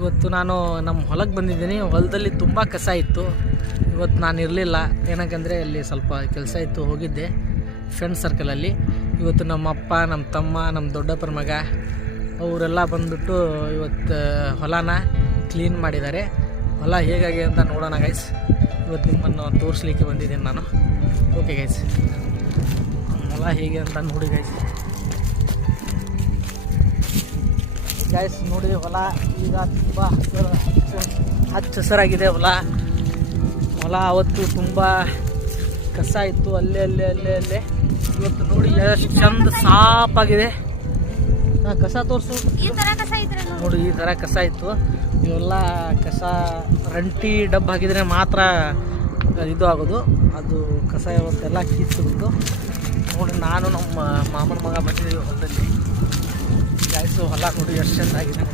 ಇವತ್ತು ನಾನು ನಮ್ಮ ಹೊಲಕ್ಕೆ ಬಂದಿದ್ದೀನಿ. ಹೊಲದಲ್ಲಿ ತುಂಬ ಕಸ ಇತ್ತು. ಇವತ್ತು ನಾನು ಇರಲಿಲ್ಲ, ಏನಕ್ಕಂದರೆ ಅಲ್ಲಿ ಸ್ವಲ್ಪ ಕೆಲಸ ಇತ್ತು, ಹೋಗಿದ್ದೆ ಫ್ರೆಂಡ್ ಸರ್ಕಲಲ್ಲಿ. ಇವತ್ತು ನಮ್ಮ ಅಪ್ಪ, ನಮ್ಮ ತಮ್ಮ, ನಮ್ಮ ದೊಡ್ಡಪ್ಪರ ಮಗ ಅವರೆಲ್ಲ ಬಂದುಬಿಟ್ಟು ಇವತ್ತು ಹೊಲನ ಕ್ಲೀನ್ ಮಾಡಿದ್ದಾರೆ. ಹೊಲ ಹೇಗಾಗಿದೆ ಅಂತ ನೋಡೋಣ ಗೈಸ್. ಇವತ್ತು ನಿಮ್ಮನ್ನು ತೋರಿಸ್ಲಿಕ್ಕೆ ಬಂದಿದ್ದೀನಿ ನಾನು. ಓಕೆ ಗೈಸ್, ಹೊಲ ಹೇಗೆ ಅಂತ ನೋಡಿ ಗೈಸ್. ಗೈಸ್ ನೋಡಿ, ಹೊಲ ಈಗ ತುಂಬ ಹಚ್ಚ ಹಸಿರಾಗಿದೆ. ಹೊಲ ಅವತ್ತು ತುಂಬ ಕಸ ಇತ್ತು, ಅಲ್ಲೇ. ಇವತ್ತು ನೋಡಿ ಎಷ್ಟು ಚಂದ ಸಾಪಾಗಿದೆ. ಕಸ ತೋರಿಸು ನೋಡಿ, ಈ ಥರ ಕಸ ಇತ್ತು. ಇವೆಲ್ಲ ಕಸ ರಂಟಿ ಡಬ್ಬ ಹಾಕಿದರೆ ಮಾತ್ರ ಇದು ಆಗೋದು. ಅದು ಕಸ ಇವತ್ತೆಲ್ಲ ಕಿತ್ತುಬಿಟ್ಟು ನೋಡಿ, ನಾನು ನಮ್ಮ ಮಾಮನ ಮಗ ಬಂದಿದ್ದೀವಿ ಹೊಲದಲ್ಲಿ. ಗಾಯ್ಸು ಹೊಲ ನೋಡಿ ಎಷ್ಟು ಚೆಂದಾಗಿದೆ.